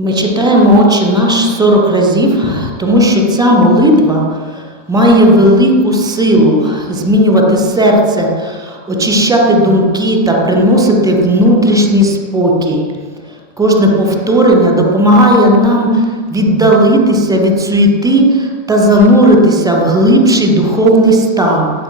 Ми читаємо Отче наш 40 разів, тому що ця молитва має велику силу змінювати серце, очищати думки та приносити внутрішній спокій. Кожне повторення допомагає нам віддалитися від суєти та зануритися в глибший духовний стан.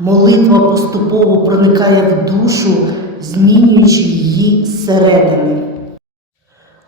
Молитва поступово проникає в душу, змінюючи її зсередини.